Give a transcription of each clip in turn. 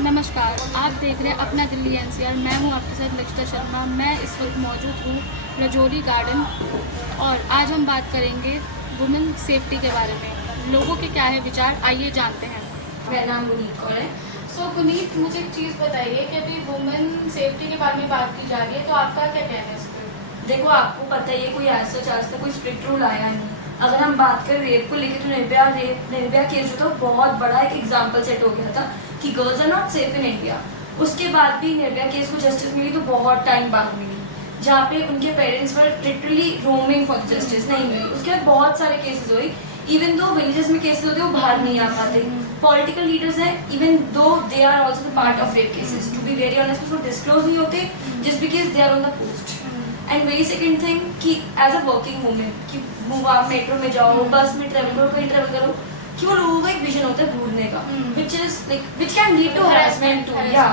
नमस्कार, आप देख रहे हैं अपना दिल्ली एनसीआर। मैं हूं आपके साथ लक्षिता शर्मा। मैं इस वक्त मौजूद हूं रजौरी गार्डन और आज हम बात करेंगे वुमेन सेफ्टी के बारे में। लोगों के क्या है विचार, आइए जानते हैं। मेरा नाम गुनीत कौर है। गुनीत, मुझे एक चीज़ बताइए कि अभी वुमेन सेफ्टी के बारे में बात की जा रही है, तो आपका क्या कहना है इस पर? देखो, आपको पता ही है कोई आज तक कोई स्ट्रिक्ट रूल आया नहीं। अगर हम बात करें रेप को लेकर, तो निर्भया केस जो था बहुत बड़ा एक एग्जाम्पल सेट हो गया था कि girls are not safe in India. उसके बाद भी निर्भया केस को जस्टिस मिली तो बहुत टाइम बाद मिली, जहाँ पे उनके parents were literally roaming for justice, नहीं मिली। उसके बाद बहुत सारे केसेस हुए, इवन दो विलेजेस में केसेस होते वो बाहर नहीं आ पाते। पॉलिटिकल लीडर्स हैं, even though they are also the part of rape cases, to be very honest, वो डिस्क्लोज नहीं होते just because they are on the post. And very second thing कि एज अ वर्किंग वुमेन कि आप metro में जाओ, बस में ट्रेवल करो, कहीं ट्रेवल करो, कि वो लोगों का एक विजन होता है घूरने का, which is like which can lead to harassment too, yeah.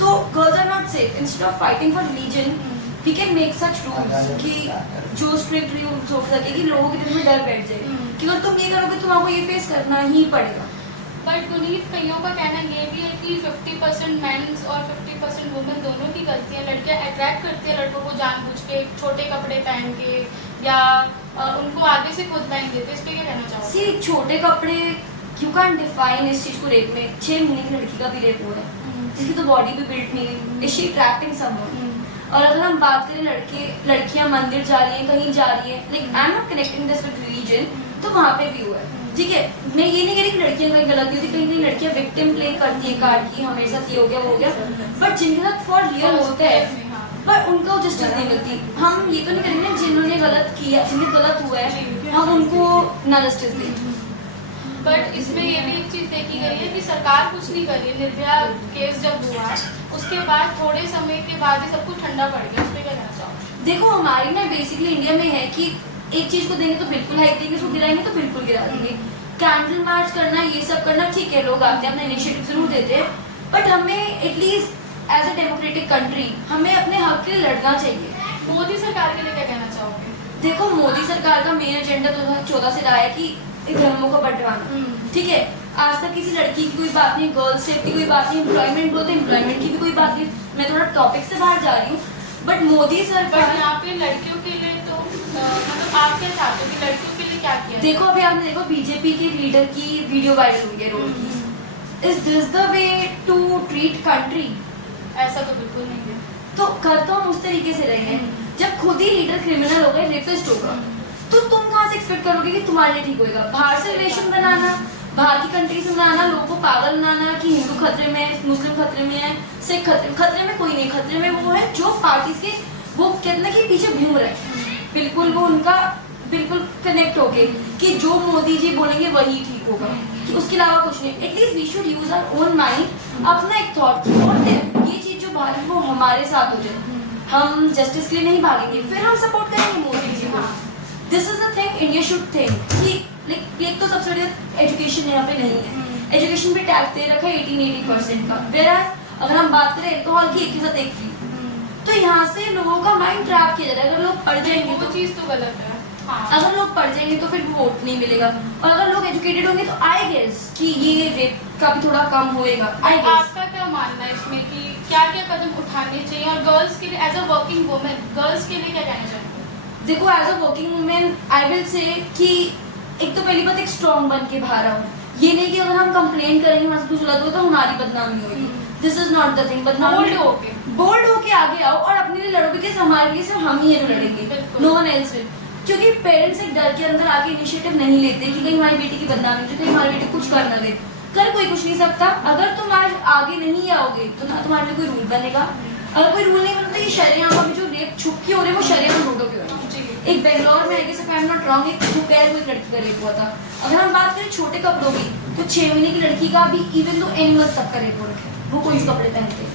तो girls are not safe. Instead of fighting for religion, we can make such rules कि जो strict rules हो सके कि लोगों के दिल में डर बैठ जाए कि अगर तुम ये करोगे तो आपको ये फेस करना ही पड़ेगा। बट गुनीत, कईयों का कहना ये भी है कि 50% मेंस और 50% वुमेन दोनों की गलतियाँ। लड़कियाँ अट्रैक्ट करती है लड़कों को जानबूझ के, छोटे कपड़े पहन के या उनको आगे से खुद पहन देते। इस पे क्या कहना चाहोगे? सी छोटे कपड़े यू कैन डिफाइन इस चीज को। रेप में 6 महीने की लड़की का भी रेप हुआ है, जिसकी तो बॉडी भी बिल्ट नहीं हुई। Is she attracting someone? और अगर हम बात करें लड़कियां मंदिर जा रही हैं, कहीं जा रही हैं, like I am not connecting this with religion, तो वहाँ पे भी हुआ है, ठीक है। मैं ये नहीं कह रही कि लड़कियां कहीं गलत नहीं होती, कहीं लड़कियां विक्टिम प्ले करती है कार्ड की, हमारे साथ ये हो गया वो हो गया, बट जिनके साथ फॉर रियल होता है पर उनको जस्टिस नहीं मिलती। हम ये तो नहीं करेंगे जिन्होंने गलत किया, जिन्हें गलत हुआ है, हम उनको ना जस्टिस दें। बट इसमें ये भी एक चीज देखी गई है कि सरकार कुछ नहीं कर रही है। निर्भया केस जब हुआ उसके बाद थोड़े समय के बाद ही सब कुछ ठंडा पड़ गया। उस पर क्या कहना चाहोगे? देखो, हमारी ना बेसिकली इंडिया में है कि एक चीज को देंगे तो बिल्कुल हाइक देंगे, उसको गिराएंगे तो बिल्कुल गिरा देंगे। कैंडल मार्च करना, ये सब करना ठीक है, लोग आते हैं अपना इनिशिएटिव जरूर देते हैं, बट हमें at least as a democratic country हमें अपने हक के लिए लड़ना चाहिए। मोदी सरकार के लिए क्या कहना चाहोगे? देखो, मोदी सरकार का मेन एजेंडा 2014 से रहा है कि धर्मों को बंटवाना, ठीक है। आज तक किसी लड़की की कोई बात नहीं, गर्ल्स सेफ्टी कोई बात नहीं, एम्प्लॉयमेंट बोलते एम्प्लॉयमेंट की भी कोई बात नहीं। मैं थोड़ा टॉपिक से बाहर जा रही हूँ, बट मोदी सरकार यहाँ पे लड़कियों के लिए तो मतलब आप क्या चाहते हो कि लड़कियों के लिए क्या किया? देखो, अभी आपने देखो बीजेपी के लीडर की वीडियो वायरल हुई है रोड की। Is this the way to treat country? ऐसा तो बिल्कुल नहीं है। तो कर तो हम उस तरीके से रहे हैं, जब खुद ही लीडर क्रिमिनल हो गए, रेपिस्ट होगा, तो तुम कहाँ से एक्सपेक्ट करोगे कि तुम्हारे लिए ठीक होगा? बाहर से रिलेशन बनाना, बाहर की कंट्री से बनाना, लोगों को पागल बनाना कि हिंदू खतरे में है, मुस्लिम खतरे में है, सिख खतरे में कोई नहीं। खतरे में वो है जो पार्टीज के वो कितना के पीछे घूम रहे हैं, बिल्कुल वो उनका बिल्कुल कनेक्ट हो गए कि जो मोदी जी बोलेंगे वही ठीक होगा, कि उसके अलावा कुछ नहीं। At least we should use our own mind, अपना एक थॉट, ये चीज जो बाहर है वो हमारे साथ हो जाए। हम जस्टिस के लिए नहीं भागेंगे, फिर हम सपोर्ट करेंगे मोदी जी को। This is the thing India should think कि एक तो सबसे बड़ी एजुकेशन यहाँ पे नहीं है। एजुकेशन पे टैक्स दे रखा है 18-80% का, वेराज अगर हम बात करें अल्कोहल की, एक के साथ एक फ्री, तो यहाँ से लोगों का माइंड ट्रैप किया जा रहा है। अगर लोग पढ़ जाएंगे वो चीज तो गलत है। अगर लोग पढ़ जाएंगे तो फिर वोट नहीं मिलेगा, और अगर लोग एजुकेटेड होंगे तो आई गेस कि ये रेप का भी थोड़ा कम होएगा। आई गेस आपका क्या मानना है इसमें कि क्या क्या कदम उठाने चाहिए? और गर्ल्स के लिए as a working women, girls के लिए क्या कहना चाहिए? देखो, as a working women I will say कि एक तो पहली बात, एक स्ट्रॉन्ग बन के बाहर आओ। ये नहीं कि अगर हम कंप्लेन करेंगे हमारे कुछ गलत हो तो हमारी बदनामी होगी। This is not the thing. Bold होके आगे आओ और अपने लिए लड़ो, बिकॉज हमारे लिए सिर्फ हम ही है जो लड़ेंगे, नो वन एल्स विल। क्योंकि पेरेंट्स एक डर के अंदर आके इनिशिएटिव नहीं लेते कि कहीं हमारी बेटी की बदनामी हो, कहीं हमारी बेटी कुछ कर ना दे। कर कोई कुछ नहीं सकता। अगर तुम आज आगे नहीं आओगे तो ना तुम्हारे लिए कोई रूल बनेगा। अगर कोई रूल नहीं बनता, ये शरिया में जो रेप छुप के हो रहे हैं वो शरिया में रोडों पे हो रहे हैं। एक बेंगलोर में आई एम नॉट रॉन्ग, एक हुकैर कोई लड़की का रेप हुआ था। अगर हम बात करें छोटे कपड़ों की, तो 6 महीने की लड़की का भी इवन दो एनिमल्स तक का रेप हो रखा है, वो कौन से कपड़े पहनते हैं?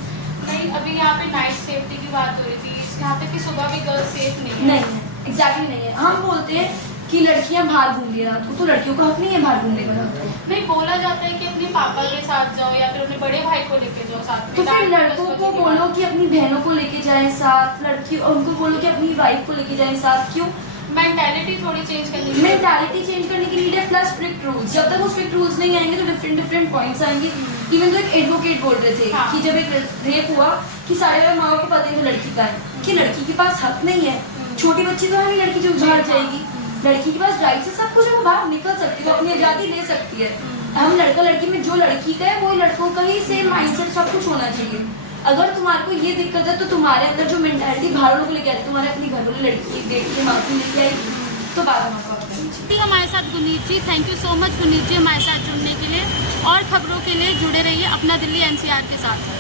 नहीं, अभी यहाँ पे नाइट सेफ्टी की बात हो रही थी, यहाँ तक कि सुबह भी गर्ल्स सेफ नहीं है। एग्जैक्टली नहीं है। हम बोलते हैं कि लड़कियां बाहर घूम रही रात को, तो लड़कियों का हक नहीं है बाहर घूमने का। नहीं, बोला जाता है कि अपने पापा के साथ जाओ या फिर अपने बड़े भाई को लेके जाओ साथ में। तो फिर लड़कों को बोलो कि अपनी बहनों को लेके जाएं साथ, लड़की उनको बोलो कि अपनी वाइफ को लेके जाएं साथ। क्यों? मेंटालिटी थोड़ी चेंज करनी है। मेंटालिटी चेंज करने के लिए प्लस स्ट्रिक्ट रूल्स। जब तक वो स्ट्रिक्ट रूल्स नहीं आएंगे तो डिफरेंट पॉइंट्स आएंगे इवन तो एक एडवोकेट बोल रहे थे हाँ। कि जब एक रेप हुआ कि सारे माँ को पता नहीं था लड़की का है कि लड़की के पास हक नहीं है, छोटी बच्ची तो है नहीं लड़की जो बाहर जाएगी, लड़की के पास राइट से सब कुछ है, वो बाहर निकल सकती है, वो अपनी आजादी ले सकती है। हम लड़का लड़की में जो लड़की का है वो लड़कों का ही सेम माइंडसेट सब कुछ होना चाहिए। अगर तुम्हारे को ये दिक्कत है तो तुम्हारे अंदर जो मेंटालिटी बाहर वालों को लेके आती है, तुम्हारे अपनी घर वाली लड़की बेटी के माँ को लेके आई, तो बात हमारे पास करनी चाहिए। हमारे साथ Guneet ji, thank you so much Guneet ji हमारे साथ जुड़ने के लिए, और खबरों के लिए जुड़े रहिए अपना दिल्ली NCR के साथ।